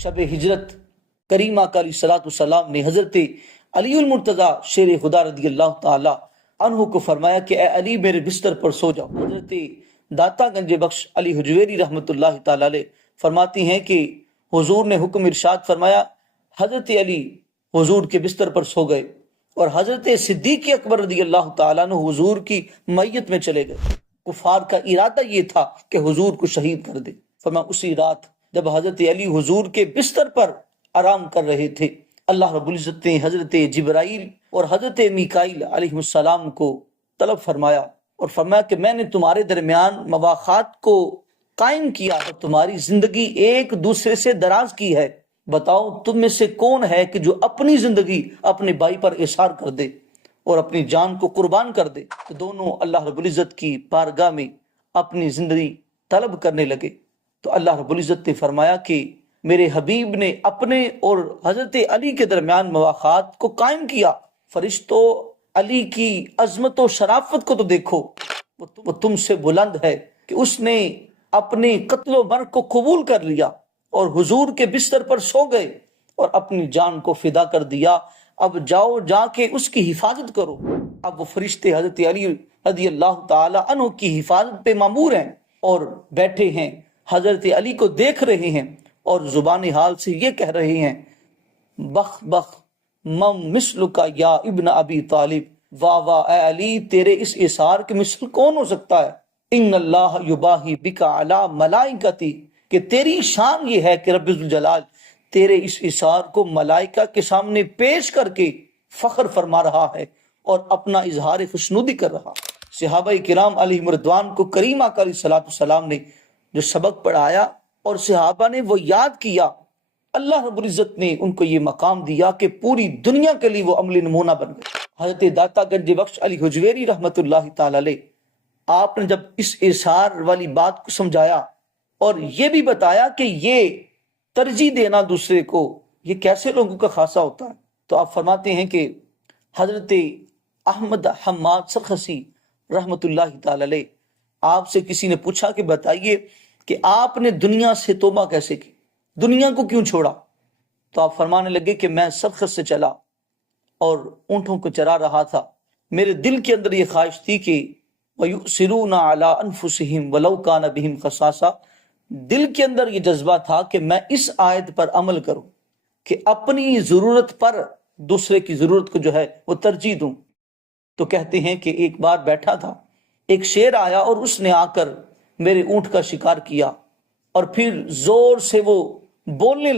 شب ہجرت کریمہ کا علیہ الصلوۃ والسلام نے حضرت علی المرتضیٰ شیر خدا رضی اللہ تعالی عنہ کو فرمایا کہ اے علی میرے بستر پر سو جاؤ۔ حضرت داتا گنج بخش علی حجویری رحمۃ اللہ تعالی علیہ فرماتی ہیں کہ حضور نے حکم ارشاد فرمایا، حضرت علی حضور کے بستر پر سو گئے اور حضرت صدیق اکبر رضی اللہ تعالیٰ عنہ حضور کی میت میں چلے گئے۔ کفار کا ارادہ یہ تھا کہ حضور کو شہید کر دے۔ فرمایا اسی رات جب حضرت علی حضور کے بستر پر آرام کر رہے تھے، اللہ رب العزت نے حضرت جبرائیل اور حضرت میکائیل علیہ السلام کو طلب فرمایا اور فرمایا کہ میں نے تمہارے درمیان مواخات کو قائم کیا اور تمہاری زندگی ایک دوسرے سے دراز کی ہے، بتاؤ تم میں سے کون ہے کہ جو اپنی زندگی اپنے بھائی پر اثار کر دے اور اپنی جان کو قربان کر دے۔ تو دونوں اللہ رب العزت کی بارگاہ میں اپنی زندگی طلب کرنے لگے تو اللہ رب العزت نے فرمایا کہ میرے حبیب نے اپنے اور حضرت علی کے درمیان مواخات کو قائم کیا۔ فرشتوں علی کی عظمت و شرافت کو تو دیکھو، وہ تم سے بلند ہے کہ اس نے اپنے قتل و مرگ کو قبول کر لیا اور حضور کے بستر پر سو گئے اور اپنی جان کو فدا کر دیا۔ اب جاؤ جا کے اس کی حفاظت کرو۔ اب وہ فرشتے حضرت علی رضی اللہ تعالی عنہ کی حفاظت پہ مامور ہیں اور بیٹھے ہیں، حضرت علی کو دیکھ رہے ہیں اور زبان حال سے یہ کہہ رہے ہیں، بخ بخ مم مثل کا یا ابن ابی طالب، واہ واہ اے علی تیرے اس اثار کے مثل کون ہو سکتا ہے۔ ان اللہ یباہی بک علی ملائکتی، کہ تیری شان یہ ہے کہ رب الجلال تیرے اس اثار کو ملائکہ کے سامنے پیش کر کے فخر فرما رہا ہے اور اپنا اظہار خوشنودی کر رہا۔ صحابہ کرام علیہم رضوان کو کریمہ کا علیہ الصلوۃ والسلام نے جو سبق پڑھایا اور صحابہ نے وہ یاد کیا، اللہ رب العزت نے ان کو یہ مقام دیا کہ پوری دنیا کے لیے وہ عملی نمونہ بن گئے۔ حضرت داتا گنج بخش علی حجویری رحمۃ اللہ تعالی علیہ آپ نے جب اس اثار والی بات کو سمجھایا اور یہ بھی بتایا کہ یہ ترجیح دینا دوسرے کو یہ کیسے لوگوں کا خاصہ ہوتا ہے، تو آپ فرماتے ہیں کہ حضرت احمد حماد سرخسی رحمۃ اللہ تعالی علیہ آپ سے کسی نے پوچھا کہ بتائیے کہ آپ نے دنیا سے توبہ کیسے کی، دنیا کو کیوں چھوڑا؟ تو آپ فرمانے لگے کہ میں سرخس سے چلا اور اونٹوں کو چرا رہا تھا، میرے دل کے اندر یہ خواہش تھی کہ وَيُؤْثِرُونَ عَلَىٰ أَنفُسِهِمْ وَلَوْ كَانَ بِهِمْ خَصَاصَةٌ، دل کے اندر یہ جذبہ تھا کہ میں اس آیت پر عمل کروں کہ اپنی ضرورت پر دوسرے کی ضرورت کو جو ہے وہ ترجیح دوں۔ تو کہتے ہیں کہ ایک بار بیٹھا تھا، ایک شیر آیا اور اس نے آ کر میرے اونٹ کا شکار کیا اور پھر زور سے وہ بولنے